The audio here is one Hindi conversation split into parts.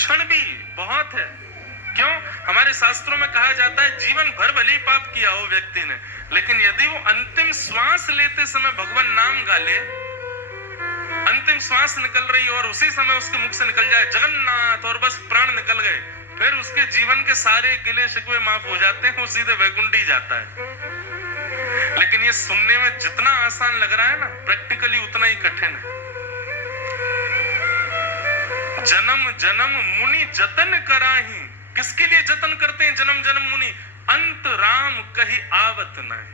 क्षण भी बहुत है। क्यों? हमारे शास्त्रों में कहा जाता है जीवन भर भले ही पाप किया हो व्यक्ति ने, लेकिन यदि वो अंतिम श्वास लेते समय भगवान नाम गा ले, अंतिम श्वास निकल रही और उसी समय उसके मुख से निकल जाए जगन्नाथ और बस प्राण निकल गए, फिर उसके जीवन के सारे गिले शिकवे माफ हो जाते हैं, वो सीधे वैकुंठ ही जाता है। लेकिन ये सुनने में जितना आसान लग रहा है ना, प्रैक्टिकली उतना ही कठिन है। जन्म जन्म मुनि जतन कराही, किसके लिए जतन करते हैं जन्म जन्म मुनि? अंत राम कहीं आवत नहीं।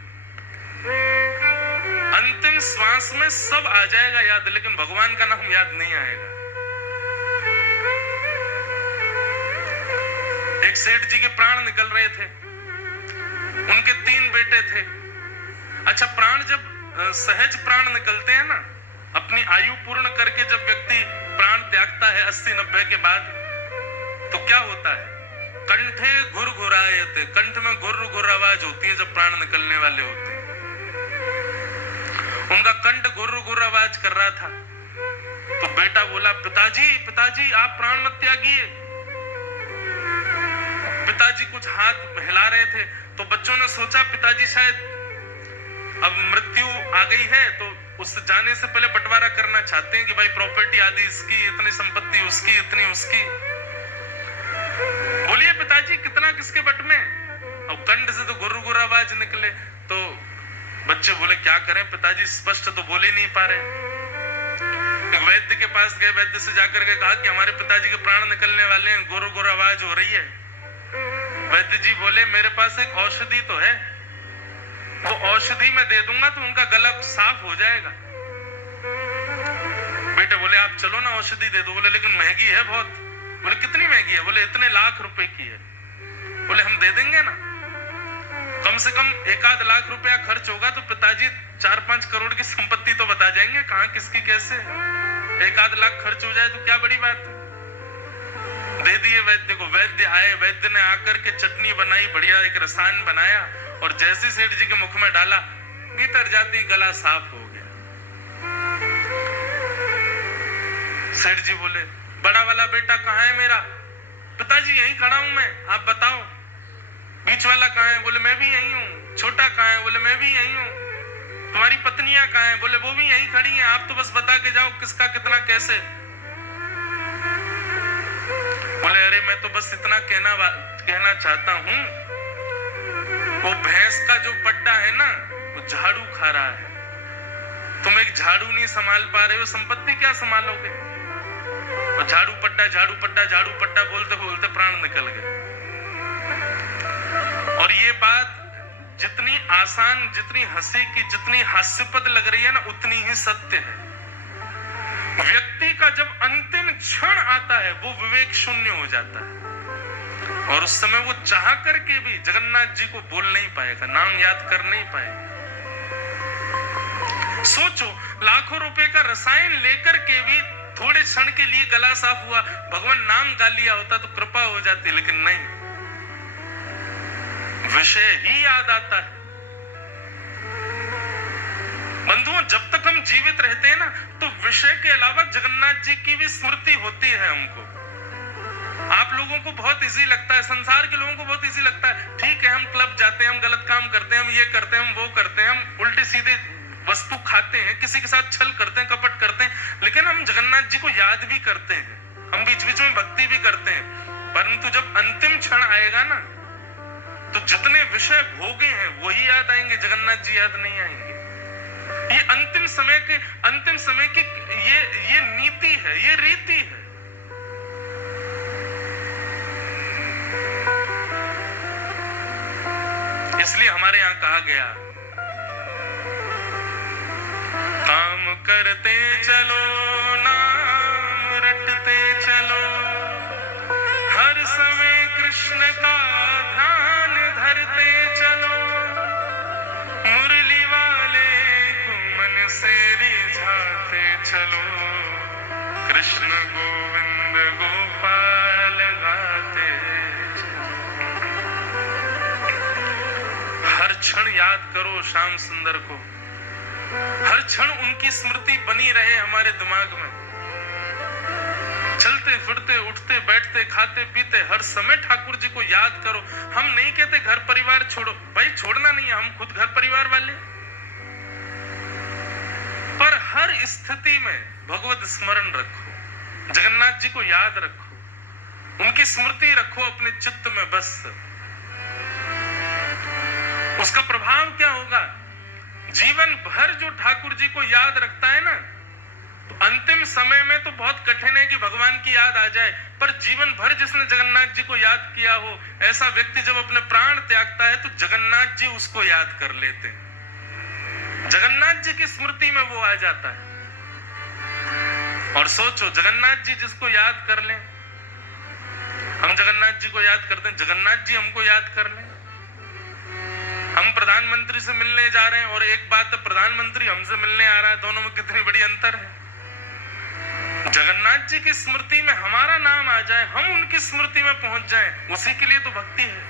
अंतिम श्वास में सब आ जाएगा याद, लेकिन भगवान का नाम याद नहीं आएगा। एक सेठ जी के प्राण निकल रहे थे, उनके 3 बेटे थे। अच्छा, प्राण जब सहज प्राण निकलते हैं ना, अपनी आयु पूर्ण करके जब व्यक्ति प्राण त्यागता है 80-90 के बाद, तो क्या होता है? कंठे घुर घुरायते, कंठ में घुर घुर आवाज होती है जब प्राण निकलने वाले होते हैं। उनका कंठ घुर घुर आवाज कर रहा था, तो बेटा बोला, पिताजी पिताजी आप प्राण मत त्यागिए। पिताजी कुछ हाथ हिला रहे थे, तो बच्चों ने सोचा पिताजी शायद अब मृत्यु आ गई है, तो उस जाने से पहले बंटवारा करना चाहते हैं कि भाई प्रॉपर्टी आदि इसकी, इतनी संपत्ति उसकी, इतनी उसकी। बोलिए पिताजी कितना किसके बट में? और कंठ से तो गुर्र गुर्र आवाज निकले, तो बच्चे बोले क्या करें पिताजी, स्पष्ट तो बोले नहीं पा रहे। एक वैद्य के पास गए, वैद्य से जाकर के कहा कि हमारे पिताजी के प्राण निकलने वाले हैं, गुर्र गुर्र आवाज हो रही है। वैद्य जी बोले मेरे पास एक औषधि तो है, वो औषधि मैं दे दूंगा तो उनका गला साफ हो जाएगा। बेटे बोले आप चलो ना औषधि दे दो। बोले लेकिन महंगी है बहुत। बोले कितनी महंगी है? बोले इतने लाख रुपए की है। बोले हम दे देंगे ना, कम से कम 1-8 लाख रुपया खर्च होगा तो पिताजी 4-5 करोड़ की संपत्ति तो बता जाएंगे, कहां किसकी कैसे। 1-8 लाख खर्च हो जाए तो क्या बड़ी बात है। दे दिए वैद्य को। वैद्य आए, वैद्य ने आकर के चटनी बनाई, बढ़िया एक रसायन बनाया, और जैसे सेठ जी के मुख में डाला, भीतर जाती गला साफ हो गया। सेठ जी बोले बड़ा वाला बेटा कहाँ है मेरा? पिताजी यहीं खड़ा हूं मैं, आप बताओ। बीच वाला कहाँ है? बोले मैं भी यहीं हूँ। छोटा कहाँ है? बोले मैं भी यहीं हूँ। तुम्हारी पत्नियां कहाँ है? बोले वो भी यहीं खड़ी हैं, आप तो बस बता के जाओ किसका कितना कैसे। बोले अरे मैं तो बस इतना कहना चाहता हूं, वो भैंस का जो पट्टा है ना, वो झाड़ू खा रहा है। तुम एक झाड़ू नहीं संभाल पा रहे हो, संपत्ति क्या संभालोगे? और झाड़ू पट्टा झाड़ू पट्टा झाड़ू पट्टा बोलते बोलते प्राण निकल गए। और ये बात जितनी आसान, जितनी हंसी की, जितनी हास्यपद लग रही है ना, उतनी ही सत्य है। व्यक्ति का जब अंतिम क्षण आता है वो विवेक शून्य हो जाता है, और उस समय वो चाह करके भी जगन्नाथ जी को बोल नहीं पाएगा, नाम याद कर नहीं पाएगा। सोचो, लाखों रुपए का रसायन लेकर के भी थोड़े क्षण के लिए गला साफ हुआ, भगवान नाम गा लिया होता तो कृपा हो जाती, लेकिन नहीं, विषय ही याद आता है। बंधुओं, जब तक हम जीवित रहते हैं ना, तो विषय के अलावा जगन्नाथ जी की भी स्मृति होती है हमको। आप लोगों को बहुत इजी लगता है, संसार के लोगों को बहुत इजी लगता है, ठीक है हम क्लब जाते हैं, हम गलत काम करते हैं, हम ये करते हैं, हम वो करते हैं, हम उल्टे सीधे वस्तु खाते हैं, किसी के साथ छल करते हैं, कपट करते हैं, लेकिन हम जगन्नाथ जी को याद भी करते हैं, हम बीच बीच में भक्ति भी करते हैं। परंतु जब अंतिम क्षण आएगा ना, तो जितने विषय भोगे हैं वही याद आएंगे, जगन्नाथ जी याद नहीं आएंगे। ये अंतिम समय की ये नीति है, ये रीति है। इसलिए हमारे यहां कहा गया, काम करते चलो, नाम रटते चलो, हर समय कृष्ण का ध्यान धरते चलो, मुरली वाले को मन से रिझाते चलो, कृष्ण गोविंद गोपाल गाते चलो। हर क्षण याद करो श्याम सुंदर को, हर क्षण उनकी स्मृति बनी रहे हमारे दिमाग में। चलते फिरते उठते बैठते खाते पीते हर समय ठाकुर जी को याद करो। हम नहीं कहते घर परिवार छोड़ो, भाई छोड़ना नहीं है, हम खुद घर परिवार वाले, पर हर स्थिति में भगवत स्मरण रखो, जगन्नाथ जी को याद रखो, उनकी स्मृति रखो अपने चित्त में। बस उसका प्रभाव क्या होगा, जीवन भर जो ठाकुर जी को याद रखता है ना, तो अंतिम समय में तो बहुत कठिन है कि भगवान की याद आ जाए, पर जीवन भर जिसने जगन्नाथ जी को याद किया हो, ऐसा व्यक्ति जब अपने प्राण त्यागता है तो जगन्नाथ जी उसको याद कर लेते हैं, जगन्नाथ जी की स्मृति में वो आ जाता है। और सोचो, जगन्नाथ जी जिसको याद कर लें, हम जगन्नाथ जी को याद करते हैं, जगन्नाथ जी हमको याद कर लें। हम प्रधानमंत्री से मिलने जा रहे हैं और एक बात है, प्रधानमंत्री हमसे मिलने आ रहा है, दोनों में कितनी बड़ी अंतर है। जगन्नाथ जी की स्मृति में हमारा नाम आ जाए, हम उनकी स्मृति में पहुंच जाएं, उसी के लिए तो भक्ति है।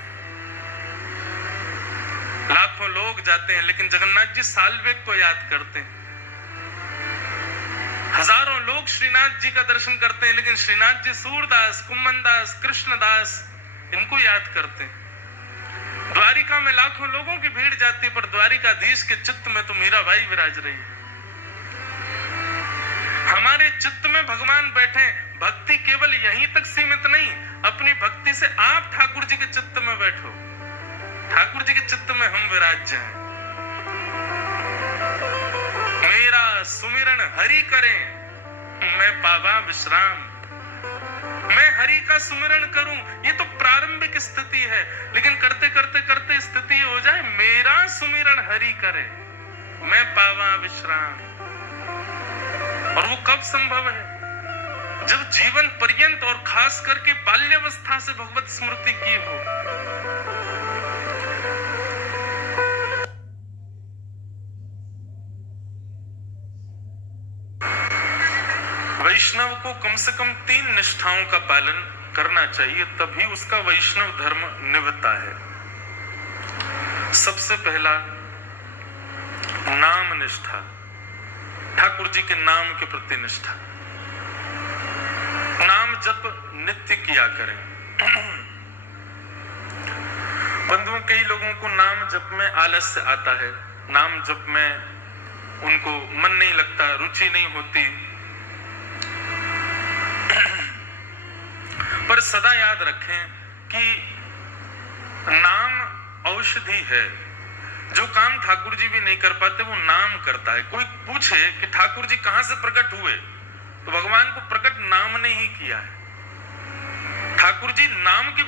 लाखों लोग जाते हैं लेकिन जगन्नाथ जी साल्वेग को याद करते हैं। हजारों लोग श्रीनाथ जी का दर्शन करते हैं लेकिन श्रीनाथ जी सूरदास, कुम्मनदास, कृष्णदास इनको याद करते हैं। द्वारिका में लाखों लोगों की भीड़ जाती है, पर द्वारिकाधीश के चित्त में तो मीराबाई विराज रही है। हमारे चित्त में भगवान बैठे। भक्ति केवल यहीं तक सीमित नहीं, अपनी भक्ति से आप ठाकुर जी के चित्त में बैठो, ठाकुर जी के चित्त में हम विराज जाएं। मेरा सुमिरन हरि करें, मैं पावा विश्राम। मैं हरि का सुमिरन करूं, ये तो प्रारंभिक स्थिति है, लेकिन करते करते करते स्थिति हो जाए मेरा सुमिरन हरि करे, मैं पावा विश्राम। और वो कब संभव है, जब जीवन पर्यंत और खास करके बाल्यावस्था से भगवत स्मृति की हो। वैष्णव को कम से कम 3 निष्ठाओं का पालन करना चाहिए, तभी उसका वैष्णव धर्म निभता है। सबसे पहला नाम निष्ठा, ठाकुर जी के नाम के प्रति निष्ठा। नाम जप नित्य किया करें। बंधुओं, कई लोगों को नाम जप में आलस्य आता है, नाम जप में उनको मन नहीं लगता, रुचि नहीं होती, पर सदा याद रखें कि नाम औषधि है। जो काम ठाकुर जी भी नहीं कर पाते वो नाम करता है। कोई पूछे कि ठाकुर जी कहां से प्रकट हुए, तो भगवान को प्रकट नाम ने ही किया है। ठाकुर जी नाम की